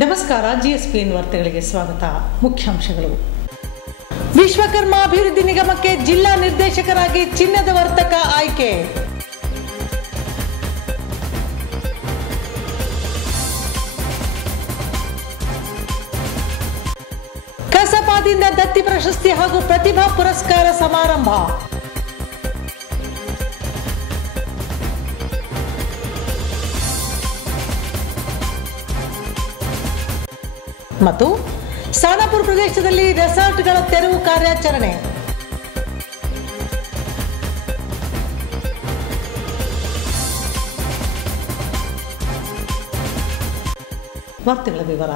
ನಮಸ್ಕಾರ. GSPN ವಾರ್ತೆಗಳಿಗೆ ಸ್ವಾಗತ. ಮುಖ್ಯಾಂಶಗಳು. ವಿಶ್ವಕರ್ಮ ಅಭಿವೃದ್ಧಿ ನಿಗಮಕ್ಕೆ ಜಿಲ್ಲಾ ನಿರ್ದೇಶಕರಾಗಿ ಚಿನ್ನದ ವರ್ತಕ ಆಯ್ಕೆ. ಕಸಪಾದಿಂದ ದತ್ತಿ ಪ್ರಶಸ್ತಿ ಹಾಗೂ ಪ್ರತಿಭಾ ಪುರಸ್ಕಾರ ಸಮಾರಂಭ. ಮತ್ತು ಸಾನಾಪುರ ಪ್ರದೇಶದಲ್ಲಿ ರೆಸಾರ್ಟ್ಗಳ ತೆರವು ಕಾರ್ಯಾಚರಣೆ. ವಾರ್ತೆಗಳ ವಿವರ.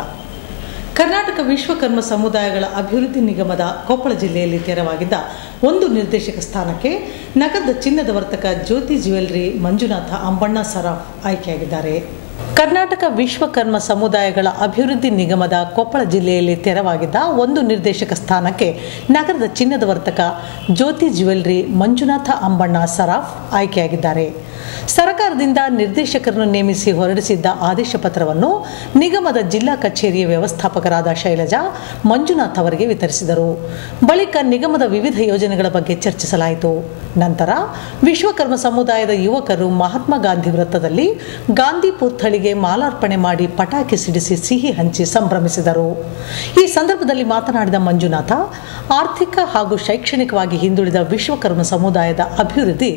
ಕರ್ನಾಟಕ ವಿಶ್ವಕರ್ಮ ಸಮುದಾಯಗಳ ಅಭಿವೃದ್ಧಿ ನಿಗಮದ ಕೊಪ್ಪಳ ಜಿಲ್ಲೆಯಲ್ಲಿ ತೆರವಾಗಿದ್ದ ಒಂದು ನಿರ್ದೇಶಕ ಸ್ಥಾನಕ್ಕೆ ನಗರದ ಚಿನ್ನದ ವರ್ತಕ ಜ್ಯೋತಿ ಜ್ಯುವೆಲ್ಲರಿ ಮಂಜುನಾಥ ಅಂಬಣ್ಣ ಸರಾಫ್ ಆಯ್ಕೆಯಾಗಿದ್ದಾರೆ. ಕರ್ನಾಟಕ ವಿಶ್ವಕರ್ಮ ಸಮುದಾಯಗಳ ಅಭಿವೃದ್ಧಿ ನಿಗಮದ ಕೊಪ್ಪಳ ಜಿಲ್ಲೆಯಲ್ಲಿ ತೆರವಾಗಿದ್ದ ಒಂದು ನಿರ್ದೇಶಕ ಸ್ಥಾನಕ್ಕೆ ನಗರದ ಚಿನ್ನದ ವರ್ತಕ ಜ್ಯೋತಿ ಜ್ಯುವೆಲ್ಲರಿ ಮಂಜುನಾಥ ಅಂಬಣ್ಣ ಸರಾಫ್ ಆಯ್ಕೆಯಾಗಿದ್ದಾರೆ. ಸರ್ಕಾರದಿಂದ ನಿರ್ದೇಶಕರನ್ನು ನೇಮಿಸಿ ಹೊರಡಿಸಿದ್ದ ಆದೇಶ ಪತ್ರವನ್ನು ನಿಗಮದ ಜಿಲ್ಲಾ ಕಚೇರಿಯ ವ್ಯವಸ್ಥಾಪಕರಾದ ಶೈಲಜಾ ಮಂಜುನಾಥ್ ಅವರಿಗೆ ವಿತರಿಸಿದರು. ಬಳಿಕ ನಿಗಮದ ವಿವಿಧ ಯೋಜನೆಗಳ ಬಗ್ಗೆ ಚರ್ಚಿಸಲಾಯಿತು. ನಂತರ ವಿಶ್ವಕರ್ಮ ಸಮುದಾಯದ ಯುವಕರು ಮಹಾತ್ಮ ಗಾಂಧಿ ವೃತ್ತದಲ್ಲಿ ಗಾಂಧಿ ಪುತ್ಥಳಿಗೆ ಮಾಲಾರ್ಪಣೆ ಮಾಡಿ ಪಟಾಕಿ ಸಿಡಿಸಿ ಸಿಹಿ ಹಂಚಿ ಸಂಭ್ರಮಿಸಿದರು. ಈ ಸಂದರ್ಭದಲ್ಲಿ ಮಾತನಾಡಿದ ಮಂಜುನಾಥ, ಆರ್ಥಿಕ ಹಾಗೂ ಶೈಕ್ಷಣಿಕವಾಗಿ ಹಿಂದುಳಿದ ವಿಶ್ವಕರ್ಮ ಸಮುದಾಯದ ಅಭಿವೃದ್ಧಿ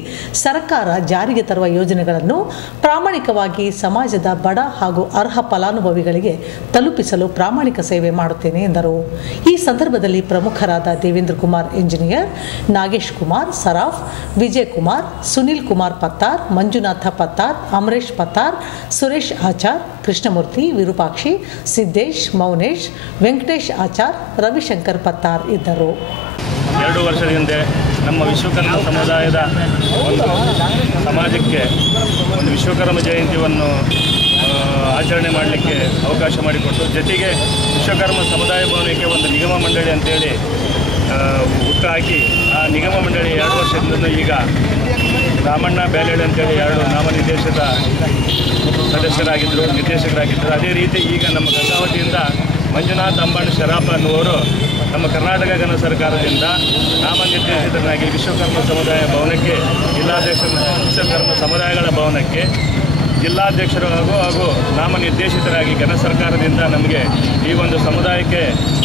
ಸರ್ಕಾರ ಜಾರಿಗೆ ತರುವ ಯೋಜನೆಗಳನ್ನು ಪ್ರಾಮಾಣಿಕವಾಗಿ ಸಮಾಜದ ಬಡ ಹಾಗೂ ಅರ್ಹ ಫಲಾನುಭವಿಗಳಿಗೆ ತಲುಪಿಸಲು ಪ್ರಾಮಾಣಿಕ ಸೇವೆ ಮಾಡುತ್ತೇನೆ ಎಂದರು. ಈ ಸಂದರ್ಭದಲ್ಲಿ ಪ್ರಮುಖರಾದ ದೇವೇಂದ್ರ ಕುಮಾರ್ ಇಂಜಿನಿಯರ್, ನಾಗೇಶ್ ಕುಮಾರ್ ಸರಾಫ್, ವಿಜಯ್ ಕುಮಾರ್, ಸುನಿಲ್ ಕುಮಾರ್ ಪತ್ತಾರ್, ಮಂಜುನಾಥ ಪತ್ತಾರ್, ಅಮರೇಶ್ ಪತ್ತಾರ್, ಸುರೇಶ್ ಆಚಾರ್, ಕೃಷ್ಣಮೂರ್ತಿ, ವಿರೂಪಾಕ್ಷಿ, ಸಿದ್ದೇಶ್, ಮೌನೇಶ್, ವೆಂಕಟೇಶ್ ಆಚಾರ್, ರವಿಶಂಕರ್ ಪತ್ತಾರ್ ಇದ್ದರು. 2 ವರ್ಷದ ಹಿಂದೆ ನಮ್ಮ ವಿಶ್ವಕರ್ಮ ಸಮುದಾಯದ ಒಂದು ಸಮಾಜಕ್ಕೆ ಒಂದು ವಿಶ್ವಕರ್ಮ ಜಯಂತಿಯನ್ನು ಆಚರಣೆ ಮಾಡಲಿಕ್ಕೆ ಅವಕಾಶ ಮಾಡಿಕೊಟ್ಟು, ಜೊತೆಗೆ ವಿಶ್ವಕರ್ಮ ಸಮುದಾಯ ಭವನಕ್ಕೆ ಒಂದು ನಿಗಮ ಮಂಡಳಿ ಅಂತೇಳಿ ಹುಟ್ಟು ಹಾಕಿ ಆ ನಿಗಮ ಮಂಡಳಿ 2 ವರ್ಷದಿಂದ ಈಗ ರಾಮಣ್ಣ ಬ್ಯಾಲೇಡ್ ಅಂತೇಳಿ 2 ನಾಮನಿರ್ದೇಶಿತ ನಿರ್ದೇಶಕರಾಗಿದ್ದರು. ಅದೇ ರೀತಿ ಈಗ ನಮ್ಮ ಗಂಗಾವತಿಯಿಂದ ಮಂಜುನಾಥ್ ಅಂಬಣ್ಣ ಶರಾಫ್ ಅನ್ನುವರು ನಮ್ಮ ಕರ್ನಾಟಕ ಘನ ಸರ್ಕಾರದಿಂದ ನಾಮನಿರ್ದೇಶಿತರಾಗಿ ವಿಶ್ವಕರ್ಮ ಸಮುದಾಯ ಭವನಕ್ಕೆ ವಿಶ್ವಕರ್ಮ ಸಮುದಾಯಗಳ ಭವನಕ್ಕೆ ಜಿಲ್ಲಾಧ್ಯಕ್ಷರು ಹಾಗೂ ನಾಮನಿರ್ದೇಶಿತರಾಗಿ ಘನ ಸರ್ಕಾರದಿಂದ ನಮಗೆ ಈ ಒಂದು ಸಮುದಾಯಕ್ಕೆ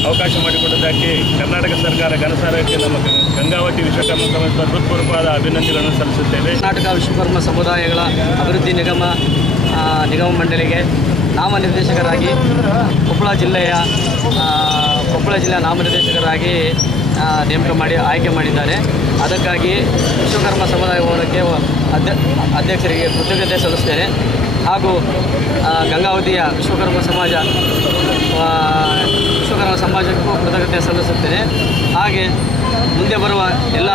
ಅವಕಾಶ ಮಾಡಿಕೊಟ್ಟದ್ದಕ್ಕೆ ಕರ್ನಾಟಕ ಸರ್ಕಾರ ಘನ ಸರ್ಕಾರಕ್ಕೆ ನಮ್ಮ ಗಂಗಾವತಿ ವಿಶ್ವಕರ್ಮ ಸಮಾಜದ ಹೃತ್ಪೂರ್ವಕವಾದ ಅಭಿನಂದನೆಗಳನ್ನು ಸಲ್ಲಿಸುತ್ತೇವೆ. ಕರ್ನಾಟಕ ವಿಶ್ವಕರ್ಮ ಸಮುದಾಯಗಳ ಅಭಿವೃದ್ಧಿ ನಿಗಮ ಮಂಡಳಿಗೆ ನಾಮನಿರ್ದೇಶಕರಾಗಿ ಕೊಪ್ಪಳ ಜಿಲ್ಲೆಯ ನಾಮನಿರ್ದೇಶಕರಾಗಿ ನೇಮಕ ಮಾಡಿ ಆಯ್ಕೆ ಮಾಡಿದ್ದಾರೆ. ಅದಕ್ಕಾಗಿ ವಿಶ್ವಕರ್ಮ ಸಮುದಾಯ ಭವನಕ್ಕೆ ಅಧ್ಯಕ್ಷರಿಗೆ ಕೃತಜ್ಞತೆ ಸಲ್ಲಿಸ್ತೇನೆ. ಹಾಗೂ ಗಂಗಾವತಿಯ ವಿಶ್ವಕರ್ಮ ಸಮಾಜಕ್ಕೂ ಕೃತಜ್ಞತೆ ಸಲ್ಲಿಸುತ್ತೇನೆ. ಹಾಗೆ ಮುಂದೆ ಬರುವ ಎಲ್ಲ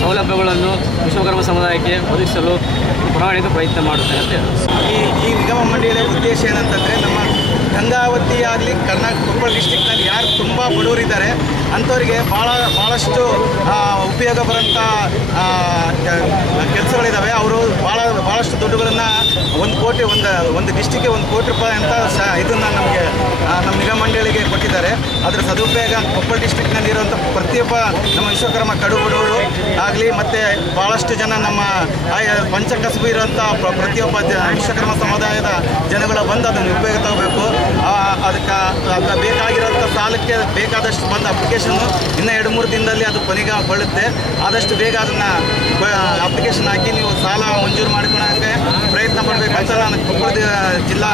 ಸೌಲಭ್ಯಗಳನ್ನು ವಿಶ್ವಕರ್ಮ ಸಮುದಾಯಕ್ಕೆ ಒದಗಿಸಲು ಪ್ರಾಮಾಣಿಕ ಪ್ರಯತ್ನ ಮಾಡುತ್ತೇನೆ ಅಂತ ಈ ನಿಗಮ ಮಂಡಳಿಯ ಉದ್ದೇಶ ಏನಂತಂದರೆ, ನಮ್ಮ ಗಂಗಾವತಿ ಆಗಲಿ ಕೊಪ್ಪಳ ಡಿಸ್ಟಿಕ್ನಲ್ಲಿ ಯಾರು ತುಂಬ ಬಡವರಿದ್ದಾರೆ ಅಂಥವರಿಗೆ ಭಾಳಷ್ಟು ಉಪಯೋಗ ಬರೋಂಥ ಕೆಲಸಗಳಿದ್ದಾವೆ. ಅವರು ಭಾಳಷ್ಟು ದುಡ್ಡುಗಳನ್ನು ಒಂದು ಡಿಸ್ಟಿಕ್ಗೆ 1 ಕೋಟಿ ರೂಪಾಯಿ ಅಂತ ಇದನ್ನು ನಮಗೆ ನಮ್ಮ ನಿಗಮ ಮಂಡಳಿಗೆ ಕೊಟ್ಟಿದ್ದಾರೆ. ಅದರ ಸದುಪಯೋಗ ಕೊಪ್ಪಳ ಡಿಸ್ಟಿಕ್ನಲ್ಲಿರುವಂಥ ಪ್ರತಿಯೊಬ್ಬ ನಮ್ಮ ವಿಶ್ವಕರ್ಮ ಕಡು ಬಡವರು ಆಗಲಿ ಮತ್ತು ಭಾಳಷ್ಟು ಜನ ನಮ್ಮ ಪಂಚಕಸಬು ಇರುವಂಥ ಪ್ರತಿಯೊಬ್ಬ ವಿಶ್ವಕರ್ಮ ಸಮುದಾಯದ ಜನಗಳು ಬಂದು ಅದನ್ನು ಉಪಯೋಗ ತಗೋಬೇಕು. ಅದಕ್ಕೆ ಬೇಕಾಗಿರೋಂಥ ಸಾಲಕ್ಕೆ ಬೇಕಾದಷ್ಟು ಬಂದ ಅಪ್ಲಿಕೇಶನ್ನು ಇನ್ನೂ 2-3 ದಿನದಲ್ಲಿ ಅದು ಕೊನೆಗೊಳ್ಳುತ್ತೆ. ಆದಷ್ಟು ಬೇಗ ಅದನ್ನು ಅಪ್ಲಿಕೇಶನ್ ಹಾಕಿ ನೀವು ಸಾಲ ಮಂಜೂರು ಮಾಡಿಕೊಳ್ಳೋಕ್ಕೆ ಪ್ರಯತ್ನ ಪಡಬೇಕು ಅಂತ ನಾನು ಕೊಪ್ಪಳ ಜಿಲ್ಲಾ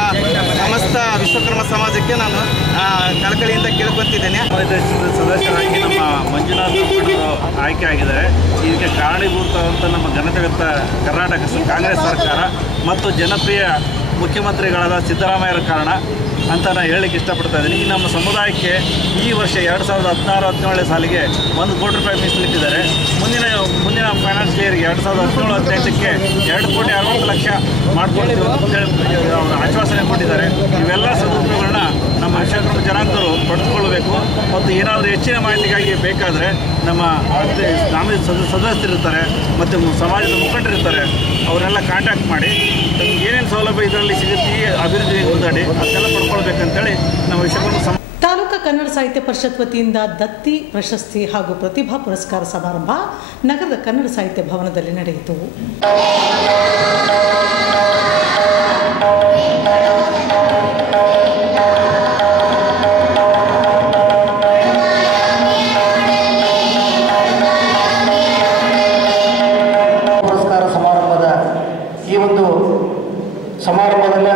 ಸಮಸ್ತ ವಿಶ್ವಕರ್ಮ ಸಮಾಜಕ್ಕೆ ನಾನು ಕಳಕಳಿಯಿಂದ ಕೇಳ್ಕೊತಿದ್ದೇನೆ. ಸದಸ್ಯರಾಗಿ ನಮ್ಮ ಮಂಜುನಾಥ್ ಆಯ್ಕೆ ಆಗಿದ್ದಾರೆ. ಇದಕ್ಕೆ ಕಾರಣೀಭೂತವಂತ ನಮ್ಮ ಜನಜಗತ್ತ ಕರ್ನಾಟಕ ಕಾಂಗ್ರೆಸ್ ಸರ್ಕಾರ ಮತ್ತು ಜನಪ್ರಿಯ ಮುಖ್ಯಮಂತ್ರಿಗಳಾದ ಸಿದ್ದರಾಮಯ್ಯರ ಕಾರಣ ಅಂತ ನಾನು ಹೇಳಲಿಕ್ಕೆ ಇಷ್ಟಪಡ್ತಾ ಇದ್ದೀನಿ. ಈ ನಮ್ಮ ಸಮುದಾಯಕ್ಕೆ ಈ ವರ್ಷ 2016-17 ಸಾಲಿಗೆ 1 ಕೋಟಿ ರೂಪಾಯಿ ಮೀಸಲಿಟ್ಟಿದ್ದಾರೆ. ಮುಂದಿನ ಫೈನಾನ್ಷಿಯಲ್ ಇಯರ್ಗೆ 2017-18ಕ್ಕೆ 2,60,00,000 ಮಾಡ್ಕೊಳ್ತೀವಿ ಅಂತೇಳಿ ಅವರು ಆಶ್ವಾಸನೆ ಕೊಟ್ಟಿದ್ದಾರೆ. ಇವೆಲ್ಲ ಸದುಪಯೋಗಗಳನ್ನ ನಮ್ಮ ಆಶಾಕ್ರಮ ಜನಾಂಗರು ಪಡೆದುಕೊಳ್ಳಬೇಕು. ಮತ್ತು ಏನಾದರೂ ಹೆಚ್ಚಿನ ಮಾಹಿತಿಗಾಗಿ ಬೇಕಾದರೆ ನಮ್ಮ ಗ್ರಾಮೀಣ ಸದಸ್ಯರಿರ್ತಾರೆ ಮತ್ತು ಸಮಾಜದ ಮುಖಂಡರಿರ್ತಾರೆ, ಅವರೆಲ್ಲ ಕಾಂಟ್ಯಾಕ್ಟ್ ಮಾಡಿ ನಮ್ಗೆ ಏನೇನು ಸೌಲಭ್ಯ ಇದರಲ್ಲಿ ಸಿಗುತ್ತೆ ಈ ಅಭಿವೃದ್ಧಿ ಮುಂದಾಡಿ ಅದೆಲ್ಲ ಪಡ್ಕೊಳ್ಬೇಕಂತೇಳಿ ನಮ್ಮ ವಿಶ್ವಕರ್ಮ ತಾಲೂಕಾ ಕನ್ನಡ ಸಾಹಿತ್ಯ ಪರಿಷತ್ ವತಿಯಿಂದ ದತ್ತಿ ಪ್ರಶಸ್ತಿ ಹಾಗೂ ಪ್ರತಿಭಾ ಪುರಸ್ಕಾರ ಸಮಾರಂಭ ನಗರದ ಕನ್ನಡ ಸಾಹಿತ್ಯ ಭವನದಲ್ಲಿ ನಡೆಯಿತು. ಪುರಸ್ಕಾರ ಸಮಾರಂಭದ ಈ ಒಂದು ಸಮಾರಂಭದಲ್ಲಿ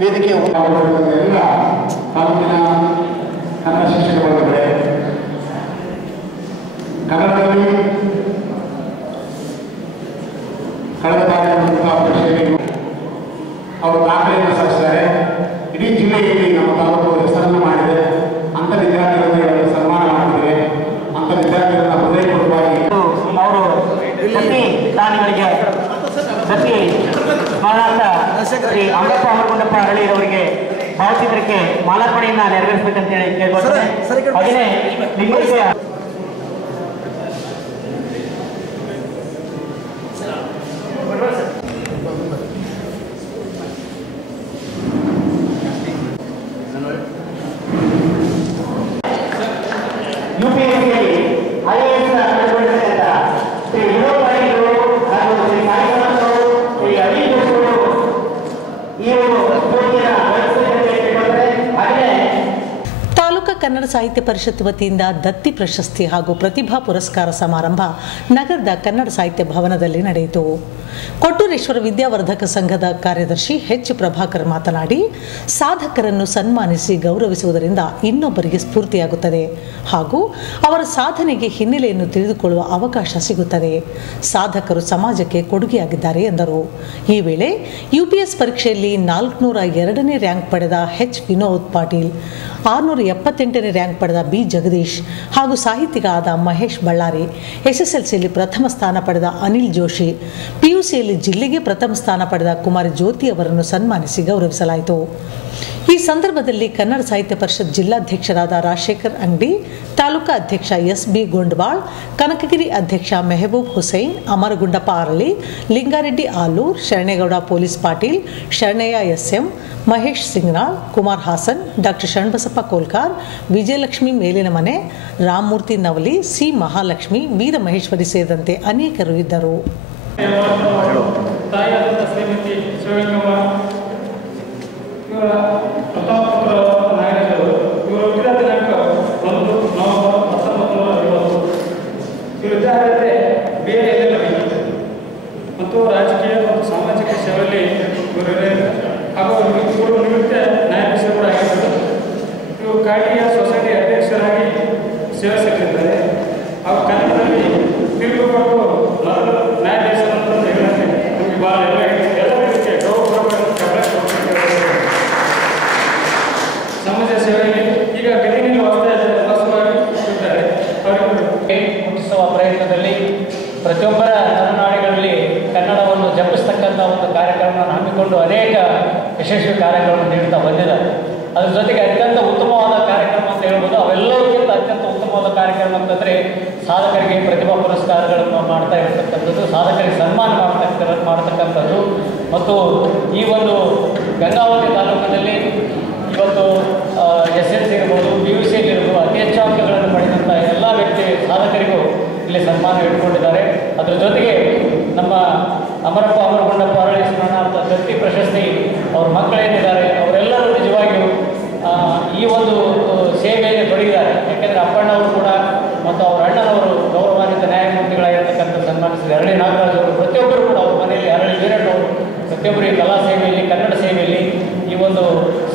ವೇದಿಕೆ ಎಲ್ಲ ತಾಲೂಕಿನ ಕನ್ನಡ ಶಿಕ್ಷಕ ವರ್ಗಗಳೇ, ಕನ್ನಡದಲ್ಲಿ ಕಳೆದ ಬಾರಿ ಪರೀಕ್ಷೆಯಲ್ಲಿ ಅವರು ದಾಖಲೆಯನ್ನು ಸಾಧಿಸಿದ್ದಾರೆ. ಇಡೀ ಜಿಲ್ಲೆಯಲ್ಲಿ ನಮ್ಮ ತಾಲೂಕು ಹೆಸರನ್ನು ಮಾಡಿದೆ. ಅಂಥ ವಿದ್ಯಾರ್ಥಿಗಳನ್ನು ಸನ್ಮಾನ ಮಾಡಿದ್ದೇವೆ. ಅಂಥ ವಿದ್ಯಾರ್ಥಿಗಳನ್ನ ಹೃದಯಪೂರ್ವಕವಾಗಿ ಅವರು ದತ್ತಿ ದಾನಿಗಳಿಗೆ ದತ್ತಿ ಸ್ಮರಣಾರ್ಥ ಶ್ರೀ ಅಂಬಪ್ಪ ಅಮರಗುಂಡಪ್ಪ ಅರಳಿಯವರಿಗೆ ಭಾವಚಿತ್ರಕ್ಕೆ ಮಾಲಾರ್ಪಣೆಯನ್ನು ನೆರವೇರಿಸಬೇಕಂತೇಳಿ ಕೇಳ್ಕೊಳ್ತಾರೆ. ಹಾಗೆಯೇ ಲಿಂಗೈಕ್ಯ ಯುಪಿಎಸ್ಸಿಯಲ್ಲಿ IAS ನಡೆದುಕೊಂಡಿದ್ದ ಶ್ರೀ ವಿನೋದ್ ಪಾಟೀಲ್ ಹಾಗೂ ಶ್ರೀ ಸಾಯಿನಾಥ್ ಶ್ರೀ ಅನಿಲ್ ಜೋಶಿ ಈ ಒಂದು ಸ್ಫೂರ್ತಿಯನ್ನು ಹಾಗೆಯೇ ತಾಲೂಕಾ ಕನ್ನಡ ಸಾಹಿತ್ಯ ಪರಿಷತ್ ವತಿಯಿಂದ ದತ್ತಿ ಪ್ರಶಸ್ತಿ ಹಾಗೂ ಪ್ರತಿಭಾ ಪುರಸ್ಕಾರ ಸಮಾರಂಭ ನಗರದ ಕನ್ನಡ ಸಾಹಿತ್ಯ ಭವನದಲ್ಲಿ ನಡೆಯಿತು. ಕೊಟ್ಟೂರೇಶ್ವರ ವಿದ್ಯಾವರ್ಧಕ ಸಂಘದ ಕಾರ್ಯದರ್ಶಿ ಎಚ್ ಪ್ರಭಾಕರ್ ಮಾತನಾಡಿ, ಸಾಧಕರನ್ನು ಸನ್ಮಾನಿಸಿ ಗೌರವಿಸುವುದರಿಂದ ಇನ್ನೊಬ್ಬರಿಗೆ ಸ್ಫೂರ್ತಿಯಾಗುತ್ತದೆ ಹಾಗೂ ಅವರ ಸಾಧನೆಗೆ ಹಿನ್ನೆಲೆಯನ್ನು ತಿಳಿದುಕೊಳ್ಳುವ ಅವಕಾಶ ಸಿಗುತ್ತದೆ. ಸಾಧಕರು ಸಮಾಜಕ್ಕೆ ಕೊಡುಗೆಯಾಗಿದ್ದಾರೆ ಎಂದರು. ಈ ವೇಳೆ UPS ಪರೀಕ್ಷೆಯಲ್ಲಿ 402ನೇ ರ್ಯಾಂಕ್ ಪಡೆದ ಎಚ್ ವಿನೋದ್ ಪಾಟೀಲ್, 678ನೇ ರ್ಯಾಂಕ್ ಪಡೆದ ಬಿ ಜಗದೀಶ್ ಹಾಗೂ ಸಾಹಿತಿಗಳಾದ ಮಹೇಶ್ ಬಳ್ಳಾರಿ, SSLCಯಲ್ಲಿ ಪ್ರಥಮ ಸ್ಥಾನ ಪಡೆದ ಅನಿಲ್ ಜೋಶಿ, PUCಯಲ್ಲಿ ಜಿಲ್ಲೆಗೆ ಪ್ರಥಮ ಸ್ಥಾನ ಪಡೆದ ಕುಮಾರಿ ಜ್ಯೋತಿ ಅವರನ್ನು ಸನ್ಮಾನಿಸಿ ಗೌರವಿಸಲಾಯಿತು. ಈ ಸಂದರ್ಭದಲ್ಲಿ ಕನ್ನಡ ಸಾಹಿತ್ಯ ಪರಿಷತ್ ಜಿಲ್ಲಾಧ್ಯಕ್ಷರಾದ ರಾಜಶೇಖರ್ ಅಂಗಡಿ, ತಾಲೂಕಾ ಅಧ್ಯಕ್ಷ SB ಗೊಂಡವಾಳ್, ಕನಕಗಿರಿ ಅಧ್ಯಕ್ಷ Mehboob Hussain, Amaragundappa Arali, Lingareddy Alur, Sharanegowda police Patil, Sharanayya SM, Mahesh Singnal, Kumar Hasan, doctor Sharanabasappa Kolkar, Vijayalakshmi ಮೇಲಿನ ಮನೆ, ರಾಮಮೂರ್ತಿ ನವಲಿ, ಸಿ ಮಹಾಲಕ್ಷ್ಮಿ, ವೀರ ಮಹೇಶ್ವರಿ ಸೇರಿದಂತೆ ಅನೇಕರು ಇದ್ದರು. ಮತ್ತು ರಾಜಕೀಯ ಮತ್ತು ಸಾಮಾಜಿಕ ಸೇವೆಯಲ್ಲಿ ಹಾಗೂ ಇವರು ನಿವೃತ್ತ ನ್ಯಾಯಾಧೀಶರು ಕೂಡ ಆಗಿದ್ದರು. ಇವರು ಕಾಟಿಯ ಸೊಸೈಟಿ ಅಧ್ಯಕ್ಷರಾಗಿ ಸೇವೆ ಸಲ್ಲಿಸಿದ್ದಾರೆ. ಹಾಗೂ ಕನ್ನಡದಲ್ಲಿ ತೀರ್ಪು ಕೊಟ್ಟು ಮೊದಲು ನ್ಯಾಯಾಧೀಶರು ಅಂತ ಹೇಳಕ್ಕೆ ನಮಗೆ ಭಾಳ ಎಲ್ಲ ರೀತಿಯ ಸಮಾಜ ಸೇವೆಯಲ್ಲಿ ಈಗ ಗದಗಿನಲ್ಲಿ ವಾಸವಾಗಿ ಇದ್ದಾರೆ. ಅವರಿಗೆ ಮುಟ್ಟಿಸುವ ಪ್ರಯತ್ನದಲ್ಲಿ ಪ್ರತಿಯೊಬ್ಬರ ತಲೆಮಾರುಗಳಲ್ಲಿ ಕನ್ನಡವನ್ನು ಜಪಿಸ್ತಕ್ಕಂಥ ಒಂದು ಕಾರ್ಯಕ್ರಮವನ್ನು ಹಮ್ಮಿಕೊಂಡು ಅನೇಕ ಯಶಸ್ವಿ ಕಾರ್ಯಕ್ರಮವನ್ನು ನೀಡುತ್ತಾ ಬಂದಿದ್ದಾರೆ. ಅದರ ಜೊತೆಗೆ ಅತ್ಯಂತ ಉತ್ತಮವಾದ ಕಾರ್ಯಕ್ರಮ ಅಂತ ಹೇಳ್ಬೋದು. ಅವೆಲ್ಲರಿಗಿಂತ ಅತ್ಯಂತ ಉತ್ತಮವಾದ ಕಾರ್ಯಕ್ರಮ ಅಂತಂದರೆ ಸಾಧಕರಿಗೆ ಪ್ರತಿಭಾ ಪುರಸ್ಕಾರಗಳನ್ನು ಮಾಡ್ತಾ ಇರತಕ್ಕಂಥದ್ದು, ಸಾಧಕರಿಗೆ ಸನ್ಮಾನ ಮಾಡ್ತಕ್ಕಂಥದ್ದು. ಮತ್ತು ಈ ಒಂದು ಗಂಗಾವತಿ ತಾಲೂಕಿನಲ್ಲಿ ಇವತ್ತು SSLC ಇರ್ಬೋದು, PUC ಇರ್ಬೋದು, ಅತಿ ಹೆಚ್ಚು ಅಂಕಗಳನ್ನು ಪಡೆದಂಥ ಎಲ್ಲ ವ್ಯಕ್ತಿ ಸಾಧಕರಿಗೂ ಇಲ್ಲಿ ಸನ್ಮಾನ ಇಟ್ಕೊಂಡಿದ್ದಾರೆ. ಅದರ ಜೊತೆಗೆ ನಮ್ಮ ಅಮರಗುಂಡಪ್ಪ ಅರಳಿ ಸ್ಮರಣಾರ್ಥ ದತ್ತಿ ಪ್ರಶಸ್ತಿ ಅವ್ರ ಮಕ್ಕಳೇನಿದ್ದಾರೆ ಅವರೆಲ್ಲರೂ ನಿಜವಾಗಿಯೂ ಈ ಒಂದು ಸೇವೆಯಲ್ಲಿ ತೊಡಗಿದ್ದಾರೆ. ಯಾಕೆಂದರೆ ಅಪ್ಪಣ್ಣವರು ಕೂಡ ಮತ್ತು ಅವರ ಅಣ್ಣನವರು ಗೌರವಾನ್ವಿತ ನ್ಯಾಯಮೂರ್ತಿಗಳಾಗಿರ್ತಕ್ಕಂಥ ಸನ್ಮಾನಿಸಿದ ಅರಳಿ ನಾಗರಾಜ್ ಅವರು ಪ್ರತಿಯೊಬ್ಬರು ಕೂಡ ಅವ್ರ ಮನೆಯಲ್ಲಿ ಅರಳಿ ವೀರಣ್ಣವರು ಪ್ರತಿಯೊಬ್ಬರು ಈ ಕಲಾ ಸೇವೆಯಲ್ಲಿ ಕನ್ನಡ ಸೇವೆಯಲ್ಲಿ ಈ ಒಂದು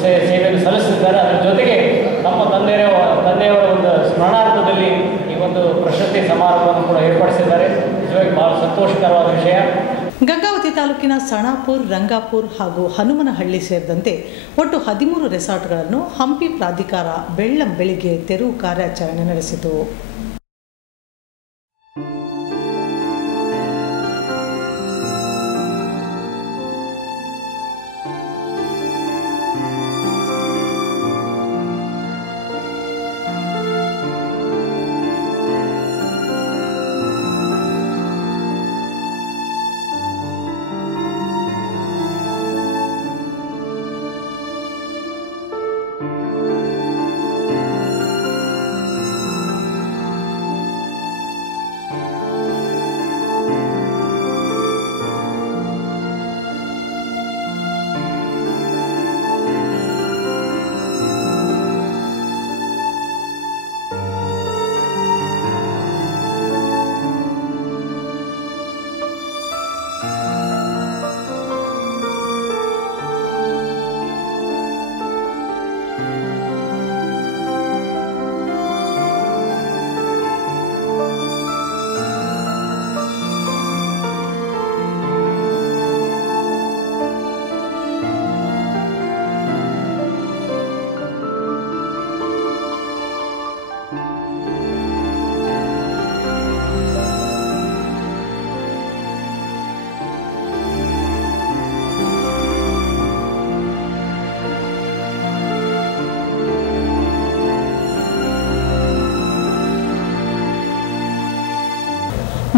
ಸೇವೆಯನ್ನು ಸಲ್ಲಿಸಿದ್ದಾರೆ. ಅದರ ಜೊತೆಗೆ ತಮ್ಮ ತಂದೆಯವರ ಒಂದು ಸ್ಮರಣಾರ್ಥದಲ್ಲಿ ಈ ಒಂದು ಪ್ರಶಸ್ತಿ ಸಮಾರಂಭವನ್ನು ಕೂಡ ಏರ್ಪಡಿಸಿದ್ದಾರೆ. ನಿಜವಾಗಿ ಬಹಳ ಸಂತೋಷಕರವಾದ ವಿಷಯ. ಗಂಗಾವತಿ ತಾಲೂಕಿನ ಸಣಾಪುರ್, ರಂಗಾಪುರ್ ಹಾಗೂ ಹನುಮನಹಳ್ಳಿ ಸೇರಿದಂತೆ ಒಟ್ಟು 13 ರೆಸಾರ್ಟ್ಗಳನ್ನು ಹಂಪಿ ಪ್ರಾಧಿಕಾರ ಬೆಳ್ಳಂಬೆಳಿಗ್ಗೆ ತೆರವು ಕಾರ್ಯಾಚರಣೆ ನಡೆಸಿತು.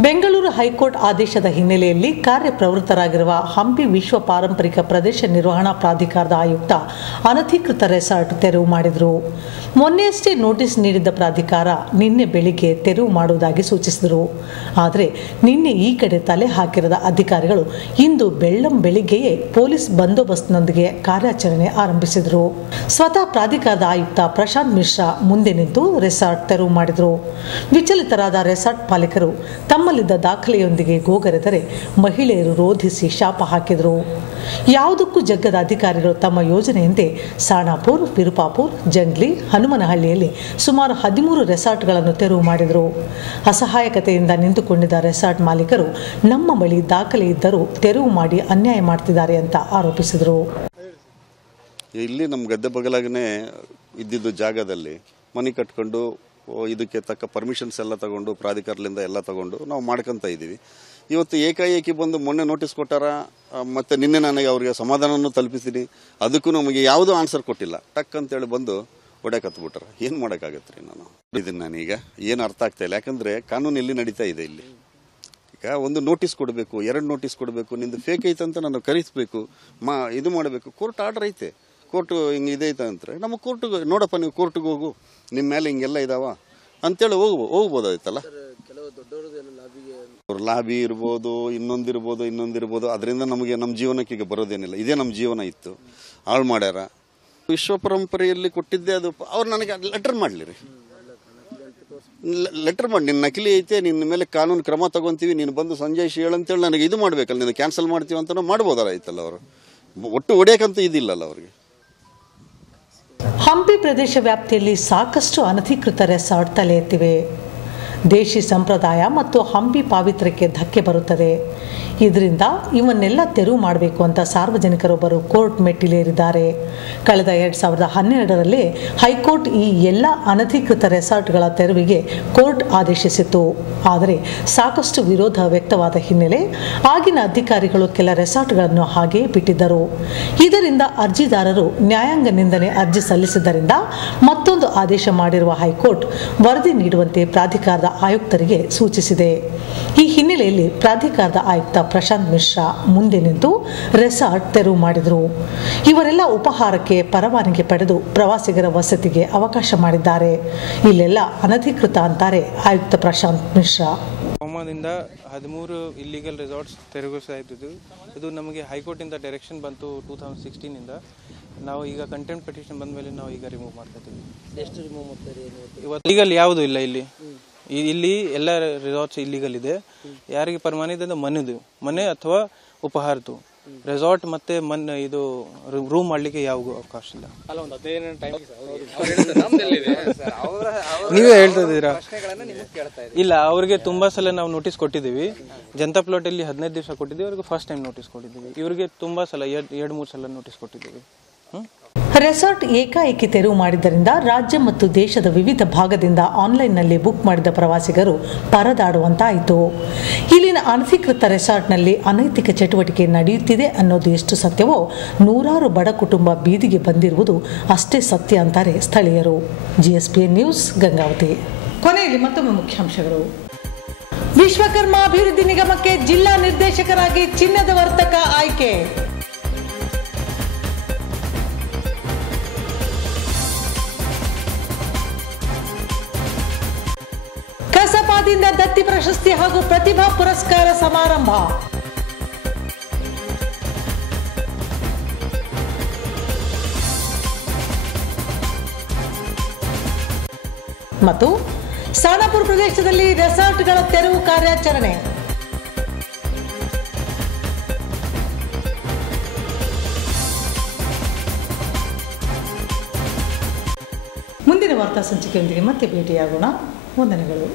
ಬೆಂಗಳೂರು ಹೈಕೋರ್ಟ್ ಆದೇಶದ ಹಿನ್ನೆಲೆಯಲ್ಲಿ ಕಾರ್ಯಪ್ರವೃತ್ತರಾಗಿರುವ ಹಂಪಿ ವಿಶ್ವ ಪಾರಂಪರಿಕ ಪ್ರದೇಶ ನಿರ್ವಹಣಾ ಪ್ರಾಧಿಕಾರದ ಆಯುಕ್ತ ಅನಧಿಕೃತ ರೆಸಾರ್ಟ್ ತೆರವು ಮಾಡಿದರು. ಮೊನ್ನೆಯಷ್ಟೇ ನೋಟಿಸ್ ನೀಡಿದ್ದ ಪ್ರಾಧಿಕಾರ ನಿನ್ನೆ ಬೆಳಿಗ್ಗೆ ತೆರವು ಮಾಡುವುದಾಗಿ ಸೂಚಿಸಿದರು. ಆದರೆ ನಿನ್ನೆ ಈ ಕಡೆ ತಲೆ ಹಾಕಿರದ ಅಧಿಕಾರಿಗಳು ಇಂದು ಬೆಳಿಗ್ಗೆಯೇ ಪೊಲೀಸ್ ಬಂದೋಬಸ್ತ್ನೊಂದಿಗೆ ಕಾರ್ಯಾಚರಣೆ ಆರಂಭಿಸಿದರು. ಸ್ವತಃ ಪ್ರಾಧಿಕಾರದ ಆಯುಕ್ತ ಪ್ರಶಾಂತ್ ಮಿಶ್ರಾ ಮುಂದೆ ನಿಂತು ರೆಸಾರ್ಟ್ ತೆರವು ಮಾಡಿದರು. ವಿಚಲಿತರಾದ ರೆಸಾರ್ಟ್ ಮಾಲೀಕರು ತಮ್ಮಲ್ಲಿದ್ದ ದಾಖಲೆಯೊಂದಿಗೆ ಗೋಗರೆದರೆ ಮಹಿಳೆಯರು ರೋಧಿಸಿ ಶಾಪ ಹಾಕಿದರು. ಯಾವುದಕ್ಕೂ ಜಗ್ಗದ ಅಧಿಕಾರಿಗಳು ತಮ್ಮ ಯೋಜನೆಯಂತೆ ಸಾಣಾಪುರ್, ವಿರುಪಾಪುರ್, ಜಂಗ್ಲಿ, ಹನುಮನಹಳ್ಳಿಯಲ್ಲಿ ಸುಮಾರು 13 ರೆಸಾರ್ಟ್ಗಳನ್ನು ತೆರವು ಮಾಡಿದರು. ಅಸಹಾಯಕತೆಯಿಂದ ನಿಂತುಕೊಂಡಿದ್ದ ರೆಸಾರ್ಟ್ ಮಾಲೀಕರು ನಮ್ಮ ಬಳಿ ದಾಖಲೆ ಇದ್ದರೂ ತೆರವು ಮಾಡಿ ಅನ್ಯಾಯ ಮಾಡ್ತಿದ್ದಾರೆ ಅಂತ ಆರೋಪಿಸಿದರು. ಇಲ್ಲಿ ನಮ್ಮ ಗದ್ದೆ ಬಗಲಾಗನೇ ಇದ್ದಿದ್ದು ಜಾಗದಲ್ಲಿ ಮನೆ ಕಟ್ಕೊಂಡು ಇದಕ್ಕೆ ತಕ್ಕ ಪರ್ಮಿಷನ್ಸ್ ಎಲ್ಲ ತಗೊಂಡು ಪ್ರಾಧಿಕಾರದಿಂದ ಎಲ್ಲ ತಗೊಂಡು ನಾವು ಮಾಡ್ಕೊತ ಇದ್ದೀವಿ. ಇವತ್ತು ಏಕಾಏಕಿ ಬಂದು ಮೊನ್ನೆ ನೋಟಿಸ್ ಕೊಟ್ಟಾರ, ಮತ್ತು ನಿನ್ನೆ ನನಗೆ ಅವ್ರಿಗೆ ಸಮಾಧಾನನೂ ತಲುಪಿಸಿದ್ದೀನಿ. ಅದಕ್ಕೂ ನಮಗೆ ಯಾವುದೂ ಆನ್ಸರ್ ಕೊಟ್ಟಿಲ್ಲ. ಟಕ್ ಅಂತೇಳಿ ಬಂದು ಹೊಡೆಕತ್ಬಿಟ್ರ. ಏನು ಮಾಡೋಕ್ಕಾಗತ್ತೆ ರೀ? ನಾನೀಗ ಏನು ಅರ್ಥ ಆಗ್ತಾ ಇಲ್ಲ. ಯಾಕಂದರೆ ಕಾನೂನು ಎಲ್ಲಿ ನಡೀತಾ ಇದೆ. ಇಲ್ಲಿ ಈಗ ಒಂದು ನೋಟಿಸ್ ಕೊಡಬೇಕು, 2 ನೋಟಿಸ್ ಕೊಡಬೇಕು, ನಿಂದು ಫೇಕ್ ಐತೆ ಅಂತ ನಾನು ಕರೆಸಬೇಕು, ಇದು ಮಾಡಬೇಕು. ಕೋರ್ಟ್ ಆರ್ಡರ್ ಐತೆ, ಕೋರ್ಟು ಹಿಂಗೆ ಇದೈತೆ ಅಂದರೆ ನಮ್ಮ ಕೋರ್ಟಿಗೆ ನೋಡಪ್ಪ, ನೀವು ಕೋರ್ಟಿಗೆ ಹೋಗು, ನಿಮ್ಮ ಮೇಲೆ ಹಿಂಗೆಲ್ಲ ಇದಾವ ಅಂತೇಳಿ ಹೋಗ್ಬೋದಾಯ್ತಲ್ಲ. ಅವ್ರ ಲಾಬಿ ಇರ್ಬೋದು, ಇನ್ನೊಂದಿರ್ಬೋದು. ಅದರಿಂದ ನಮಗೆ ನಮ್ಮ ಜೀವನಕ್ಕೆ ಈಗ ಬರೋದೇನಿಲ್ಲ. ಇದೇ ನಮ್ಮ ಜೀವನ ಇತ್ತು, ಹಾಳು ಮಾಡ್ಯಾರ. ವಿಶ್ವ ಪರಂಪರೆಯಲ್ಲಿ ಕೊಟ್ಟಿದ್ದೆ ಅದು. ಅವ್ರು ನನಗೆ ಲೆಟರ್ ಮಾಡಲಿ ರೀ, ಲೆಟರ್ ಮಾಡಿ, ನಿನ್ನ ನಕಲಿ ಐತೆ, ನಿನ್ನ ಮೇಲೆ ಕಾನೂನು ಕ್ರಮ ತಗೊಂತೀವಿ, ನೀನು ಬಂದು ಸಂಜಯ್ ಹೇಳಂತೇಳಿ ನನಗೆ ಇದು ಮಾಡಬೇಕಲ್ಲ, ನೀನು ಕ್ಯಾನ್ಸಲ್ ಮಾಡ್ತೀವಿ ಅಂತ ಮಾಡ್ಬೋದಲ್ಲ ಐತಲ್ಲ. ಅವರು ಒಟ್ಟು ಹೊಡೆಯಕ್ಕಂತೂ ಇದಿಲ್ಲಲ್ಲ ಅವ್ರಿಗೆ. ಹಂಪಿ ಪ್ರದೇಶ ವ್ಯಾಪ್ತಿಯಲ್ಲಿ ಸಾಕಷ್ಟು ಅನಧಿಕೃತ ರೆಸಾರ್ಟ್ ತಲೆ ಎತ್ತಿವೆ. ದೇಶಿ ಸಂಪ್ರದಾಯ ಮತ್ತು ಹಂಪಿ ಪಾವಿತ್ರ್ಯಕ್ಕೆ ಧಕ್ಕೆ ಬರುತ್ತದೆ. ಇದರಿಂದ ಇವನ್ನೆಲ್ಲ ತೆರವು ಮಾಡಬೇಕು ಅಂತ ಸಾರ್ವಜನಿಕರೊಬ್ಬರು ಕೋರ್ಟ್ ಮೆಟ್ಟಿಲೇರಿದ್ದಾರೆ. ಕಳೆದ 2012ರಲ್ಲಿ ಹೈಕೋರ್ಟ್ ಈ ಎಲ್ಲ ಅನಧಿಕೃತ ರೆಸಾರ್ಟ್ಗಳ ತೆರವಿಗೆ ಕೋರ್ಟ್ ಆದೇಶಿಸಿತ್ತು. ಆದರೆ ಸಾಕಷ್ಟು ವಿರೋಧ ವ್ಯಕ್ತವಾದ ಹಿನ್ನೆಲೆ ಆಗಿನ ಅಧಿಕಾರಿಗಳು ಕೆಲ ರೆಸಾರ್ಟ್ಗಳನ್ನು ಹಾಗೇ ಬಿಟ್ಟಿದ್ದರು. ಇದರಿಂದ ಅರ್ಜಿದಾರರು ನ್ಯಾಯಾಂಗ ನಿಂದನೆ ಅರ್ಜಿ ಸಲ್ಲಿಸಿದ್ದರಿಂದ ಮತ್ತೊಂದು ಆದೇಶ ಮಾಡಿರುವ ಹೈಕೋರ್ಟ್ ವರದಿ ನೀಡುವಂತೆ ಪ್ರಾಧಿಕಾರದ ಆಯುಕ್ತರಿಗೆ ಸೂಚಿಸಿದೆ. ಈ ಹಿನ್ನೆಲೆಯಲ್ಲಿ ಪ್ರಾಧಿಕಾರದ ಆಯುಕ್ತ ಪ್ರಶಾಂತ್ ಮಿಶ್ರಾ ಮುಂದೆ ನಿಂತು ರೆಸಾರ್ಟ್ ತೆರವು ಮಾಡಿದರು. ಇವರೆಲ್ಲ ಉಪಹಾರಕ್ಕೆ ಪರವಾನಗಿ ಪಡೆದು ಪ್ರವಾಸಿಗರ ವಸತಿಗೆ ಅವಕಾಶ ಮಾಡಿದ್ದಾರೆ. ಇಲ್ಲೆಲ್ಲ ಅನಧಿಕೃತ ಅಂತಾರೆ ಆಯುಕ್ತ ಪ್ರಶಾಂತ್ ಮಿಶ್ರಾ. ಹೋಮದಿಂದ 13 ಇಲ್ಲಿಗಲ್ ರೆಸಾರ್ಟ್ಸ್ ತೆರವುಗೊಳಿಸ್ತಾ ಇದ್ದು, ಇದು ನಮಗೆ ಹೈಕೋರ್ಟಿಂದ ಡೈರೆಕ್ಷನ್ ಬಂತು 2016ಇಂದ. ನಾವು ಈಗ ಕಂಟೆಂಪ್ಟ್ ಪಿಟಿಷನ್ ಬಂದ ಮೇಲೆ ನಾವು ಈಗ ರಿಮೂವ್ ಮಾಡ್ತಾ ಇದ್ದೀವಿ. ಎಷ್ಟು ರಿಮೂವ್ ಮಾಡ್ತಾರೆ? ಇವತ್ತು ಲೀಗಲ್ ಯಾವುದೂ ಇಲ್ಲ ಇಲ್ಲಿ ಎಲ್ಲ ರೆಸಾರ್ಟ್ಸ್ ಇಲ್ಲಿಗಲ್ ಇದೆ. ಯಾರಿಗೆ ಪರವಾನಗಿ ಇದೆ ಮನೆ ಅಥವಾ ಉಪಹಾರದ್ದು ರೆಸಾರ್ಟ್ ಮತ್ತೆ ಇದು ರೂಮ್ ಮಾಡ್ಲಿಕ್ಕೆ ಯಾವ ಅವಕಾಶ ಇಲ್ಲ. ನೀವೇ ಹೇಳ್ತಾ ಇದ್ದೀರಾ? ಇಲ್ಲ, ಅವ್ರಿಗೆ ತುಂಬಾ ಸಲ ನಾವು ನೋಟಿಸ್ ಕೊಟ್ಟಿದ್ದೀವಿ. ಜನತಾ ಪ್ಲಾಟ್ ಅಲ್ಲಿ 15 ದಿವಸ ಕೊಟ್ಟಿದ್ದೀವಿ. ಅವ್ರಿಗೆ ಫಸ್ಟ್ ಟೈಮ್ ನೋಟಿಸ್ ಕೊಟ್ಟಿದ್ದೀವಿ. ಇವರಿಗೆ ತುಂಬಾ ಸಲ 2-3 ಸಲ ನೋಟಿಸ್ ಕೊಟ್ಟಿದ್ದೀವಿ. ರೆಸಾರ್ಟ್ ಏಕಾಏಕಿ ತೆರವು ಮಾಡಿದ್ದರಿಂದ ರಾಜ್ಯ ಮತ್ತು ದೇಶದ ವಿವಿಧ ಭಾಗದಿಂದ ಆನ್ಲೈನ್ನಲ್ಲಿ ಬುಕ್ ಮಾಡಿದ ಪ್ರವಾಸಿಗರು ಪರದಾಡುವಂತಾಯಿತು. ಇಲ್ಲಿನ ಅನಧಿಕೃತ ರೆಸಾರ್ಟ್ನಲ್ಲಿ ಅನೈತಿಕ ಚಟುವಟಿಕೆ ನಡೆಯುತ್ತಿದೆ ಅನ್ನೋದು ಎಷ್ಟು ಸತ್ಯವೋ, ನೂರಾರು ಬಡ ಕುಟುಂಬ ಬೀದಿಗೆ ಬಂದಿರುವುದು ಅಷ್ಟೇ ಸತ್ಯ ಅಂತಾರೆ ಸ್ಥಳೀಯರು. GSPN news, Gangavathi. ಕೊನೆಯಲ್ಲಿ ಮತ್ತೊಮ್ಮೆ ಮುಖ್ಯಾಂಶಗಳು. ವಿಶ್ವಕರ್ಮ ಅಭಿವೃದ್ಧಿ ನಿಗಮಕ್ಕೆ ಜಿಲ್ಲಾ ನಿರ್ದೇಶಕರಾಗಿ ಚಿನ್ನದ ವರ್ತಕ ಆಯ್ಕೆ. ಕಸಪಾದಿಂದ ದತ್ತಿ ಪ್ರಶಸ್ತಿ ಹಾಗೂ ಪ್ರತಿಭಾ ಪುರಸ್ಕಾರ ಸಮಾರಂಭ. ಮತ್ತು ಸಾಣಾಪುರ ಪ್ರದೇಶದಲ್ಲಿ ರೆಸಾರ್ಟ್ಗಳ ತೆರವು ಕಾರ್ಯಾಚರಣೆ. ಮುಂದಿನ ವಾರ್ತಾ ಸಂಚಿಕೆಯೊಂದಿಗೆ ಮತ್ತೆ ಭೇಟಿಯಾಗೋಣ. ವಂದನೆಗಳು.